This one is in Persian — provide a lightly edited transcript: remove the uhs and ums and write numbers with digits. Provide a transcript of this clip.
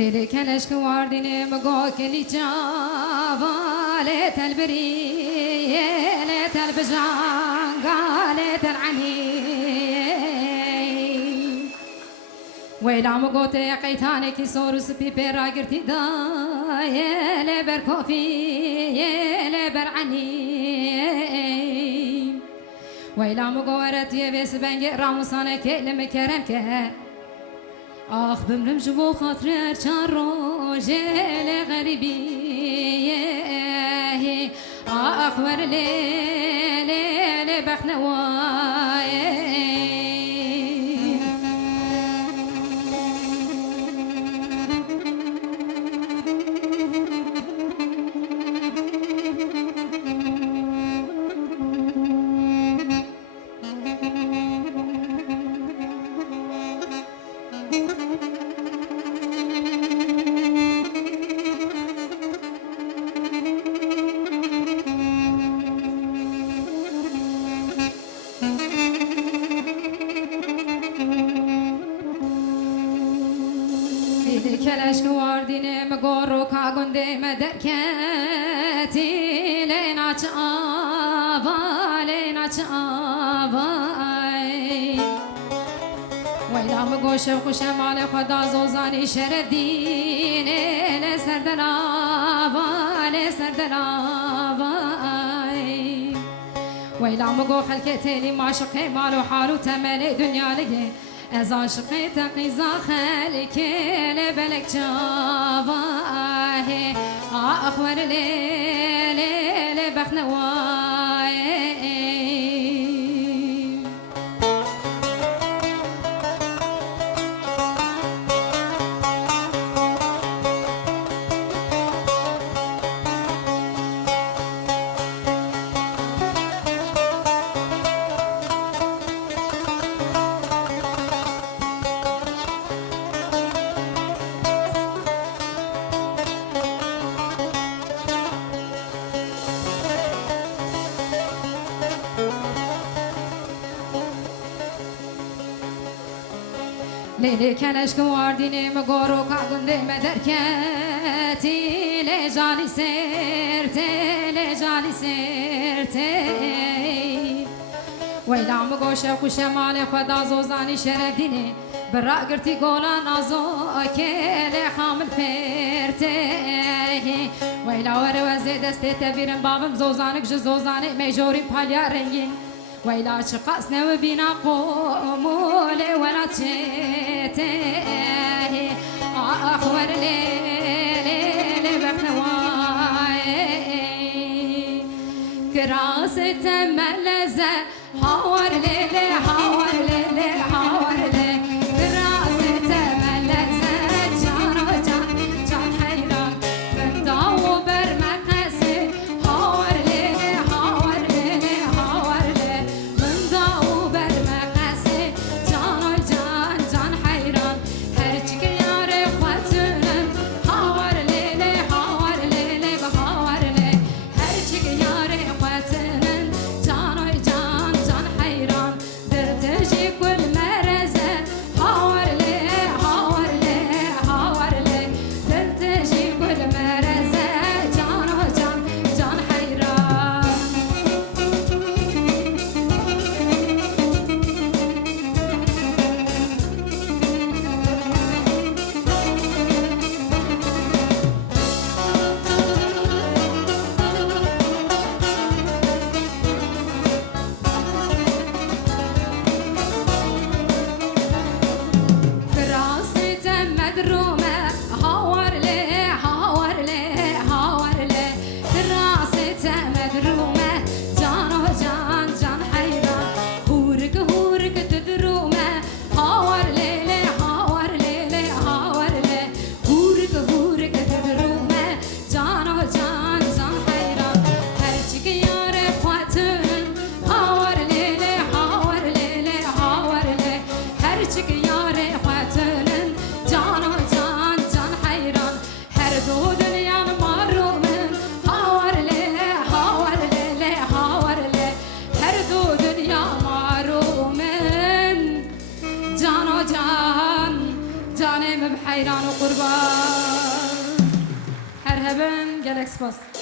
ليلي كلش كوارديني مقو كلي جابا ليت البري ليت البجانقا ليت العني ويلا مقو تيقيتاني كي سورس بيبي راقرتي دا يلي بركوفي يلي برعني ويلا مقو ورتي بس بنجي راموساني كلم كرمك آخ بمرم جبو خاطر چند روزه غریبی آخ ور لیل بخنوای کلش نواردینه مگورو کاغنده مدرکتی لیناچ آوای ویلا مگوش خوش مال خدا زوزانی شرف دینه لسردن آوای ویلا مگو خلکتی لی ماشقی مالو حالو تملی دنیا لگه از عاشقی تقیزا خلکی لبلک جواه آخور لیل بخنوای لیلی کلش کواردینی مگورو کاغنده مدرکتی لجانی سرته ویلا مگوش خوش مال خدا زوزانی شرف دینه برا گرتی گولا نازو کل خامل فرته ویلا ور وزی دسته تبیرم بابم زوزانک زوزانه میجوری پالیا رنگین ويلا شقاس نو بينا قومول ولا تشته اخور ليل بخنواي كراس تملزه هاور ليل هاور ليل هاور ليل كراس تملزه جان جان حيران من داو برمقسي هاور ليل هاور ليل هاور ليل من داو برمقسي جان جان حيران هرچك يار خواتنم هاور ليل هاور ليل بهاور ليل هرچك يار خواتنم جان جان حيران درتجي كل مرزه هاور ليل هاور ليل هاور ليل درتجي كل مرزه جان جان حيران كراسي مدرومه هاور لي هاور لي هاور لي كراسي مدرومه جان جان حيران هورك تدرومه هاور لي هاور لي هاور لي هورك تدرومه جان جان حيران هرچك يار خواتن هاور لي هاور لي هاور لي هرچك يار خواتن جان جان حيران هر دو دنيا مرومن هاور لي هاور لي هاور لي هر دو دنيا مرومن جان جان مبحر حیران و قربان هر هبن گلک سپاس